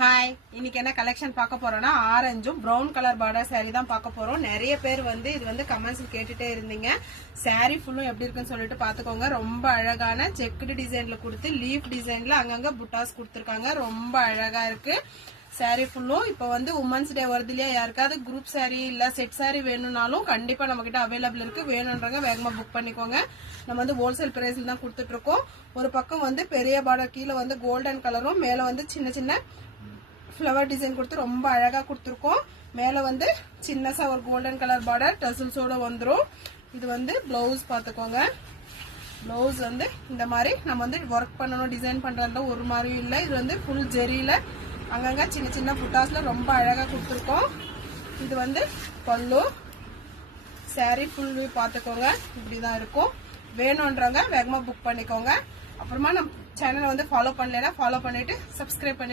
Hi, இன்னைக்கு என்ன collection பார்க்க போறோம்னா ஆரஞ்சும் பிரவுன் கலர் பார்டர் saree தான் பார்க்க போறோம். நிறைய பேர் இது வந்து கமெண்ட்ஸ் கேட்டுட்டே இருந்தீங்க. saree ஃபுல்லும் எப்படி இருக்குன்னு சொல்லிட்டு பாத்துக்கோங்க. ரொம்ப அழகான செக்குடு டிசைன்ல கொடுத்து லீஃப் டிசைன்ல அங்கங்க புட்டாஸ் கொடுத்துருக்காங்க. ரொம்ப அழகா இருக்கு saree ஃபுல்லும். இப்போ வந்து உமன்ஸ் டே வருது இல்லையா, யாருக்காவது குரூப் saree இல்ல செட் saree வேணும்னாலும் கண்டிப்பா நம்ம கிட்ட அவைலபிள் இருக்கு. வேணும்ன்றவங்க வேகமா புக் பண்ணிக்கோங்க. நம்ம வந்து ஹோல்சேல் பிரைஸ்ல தான் கொடுத்துட்டு இருக்கோம். ஒரு பக்கம் வந்து பெரிய பார்டர், கீழே வந்து கோல்டன் கலரும், மேல வந்து சின்ன சின்ன ஃப்ளவர் டிசைன் கொடுத்து ரொம்ப அழகா கொடுத்துருக்கோம். மேல வந்து சின்னசா ஒரு கோல்டன் கலர் பார்டர் டசல்ஸோட வந்துடும். இது வந்து பிளவுஸ் பாத்துக்கோங்க. பிளவுஸ் வந்து இந்த மாதிரி நம்ம வந்து ஒர்க் பண்ணணும், டிசைன் பண்றதுல ஒரு மாதிரி இல்லை. இது வந்து ஃபுல் ஜெரியில அங்கங்க சின்ன சின்ன புட்டாஸ்ல ரொம்ப அழகா கொடுத்துருக்கோம். இது வந்து பல்லு. saree ஃபுல் வியூ பாத்துக்கோங்க. இப்படிதான் இருக்கும். வேணும்ன்றவங்க வேகமா புக் பண்ணிக்கோங்க. அப்புறமா நம்ம சேனலை வந்து ஃபாலோ பண்ணலைன்னா ஃபாலோ பண்ணிட்டு சப்ஸ்கிரைப் பண்ணி